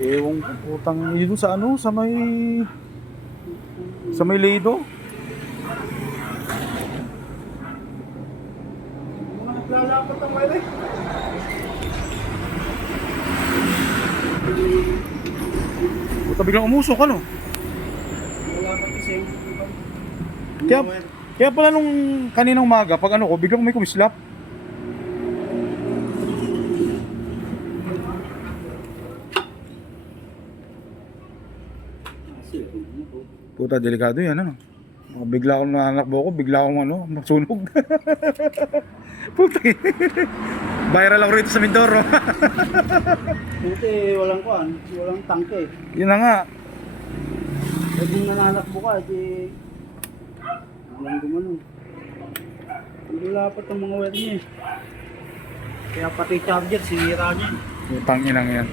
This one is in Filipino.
Ewan ko, putang dito sa ano, sa may Lido. Mga naglalapat ang wala eh. Puta, biglang umusok ano. Naglalapat kasi yung Kaya, kaya pala nung kaninang umaga, pag ano ko, biglang may kumislap. Puta, delikado yan ano. Bigla akong nanakbo ko, bigla akong ano, masunog. Puta, viral ako rito sa Mindoro. buti walang kuhan, walang tangke. Yun na nga. Eh kung nananakbo ka, di walang gumanon. Naglalapat ang mga wire niya eh. Kaya pati charger, sinira niya. Putang inang yan.